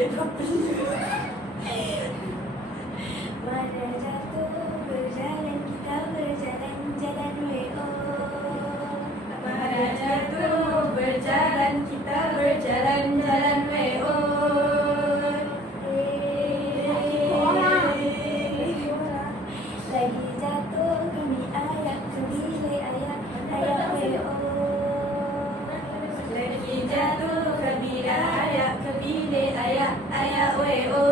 Mana jatuh berjalan kita berjalan-jalan WO. Mana jatuh berjalan kita berjalan-jalan WO. Lagi jatuh kami ayak ke bilik ayak ayak WO. Lagi jatuh ke bilik ayak ke bilik ayak ayak WO.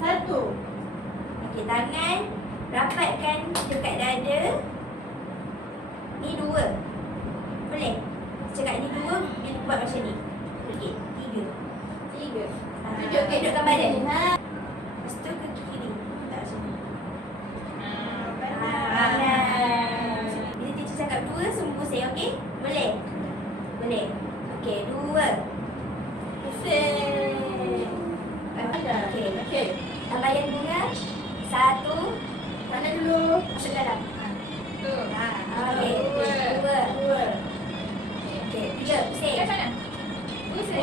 Satu. Okey, tangan rapatkan dekat dada. Ni dua. Boleh? Cakap ni dua, dia buat macam ni. Okey, tiga. Tiga. Dudukkan badan. Lepas tu ke kiri. Tak macam ni. Bila teacher cakap dua, semua pusing, okey? Boleh? Boleh. Okey, dua. Pusing. Okey. Okey. Lambaian bunga. Satu. Mana dulu? Masuk dalam. Tu. Okey. Dua. Dua. Okey, tiga. Pusing. Kat sana. Pusing.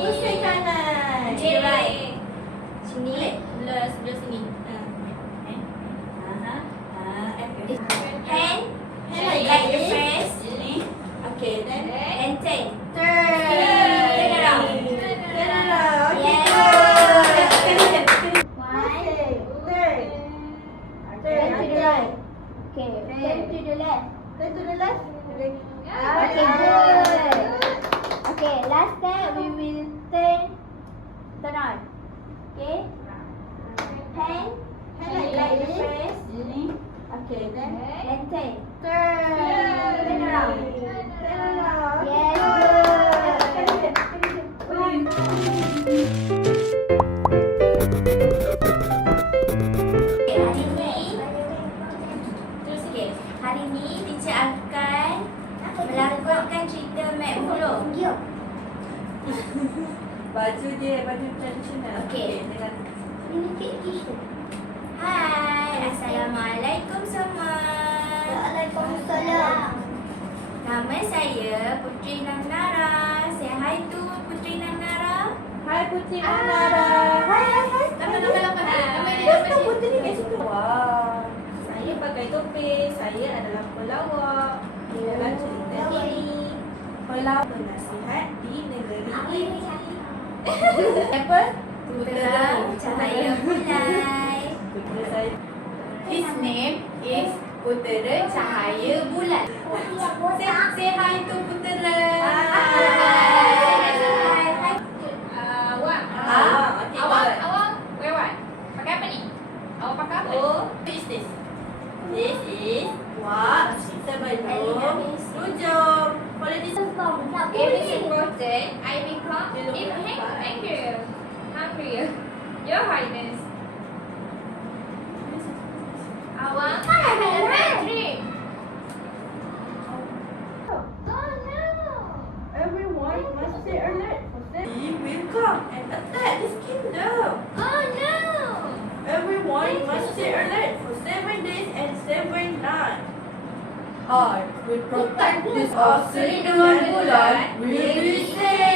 Pusing kanan. Right. Sini. Sebelah sini. Hand. Hand Like the this. press. Sini. Okay, then And turn. turn around. Turn around. Okay, Yeah. good. One. Turn. Turn to the right. Okay. Turn to the left. Turn to the left. Okay, good. Okay, last step we will turn on. Okay. Hand. Hand Like the this. press. Sini. Okay, then And turn. turn. Turn around. Turn around. Yes, good. Hari ni teacher akan melakonkan cerita Mek Mulung. Baju dia baju tradisional. Okey. Dengan Hai, Assalamualaikum semua. Waalaikumsalam. Nama saya Putri Nara. Say hi to Putri Nara. Hai Putri Nara. Hai. Nama Putri kat situ. Wah. Saya pakai topi. Saya adalah pelawak dalam cerita ini. Pelawak nasihat di negeri ini. Apa? Putera Cahaya Bulan. Putera saya. His name is Putera Cahaya Bulan. Say hi to Putera. Awak. Okey. Awak wear what? Pakai apa ni? Awak pakai apa? Oh, what is this? This is what? Sebelum hujung. Kalau di If it's important, I become angry. Your Highness. Awak had a bad dream. everyone must stay alert. He will come and attack this kingdom. Oh no! Everyone must stay alert for 7 days and 7 nights. I will protect this asri dengan bulan will be safe.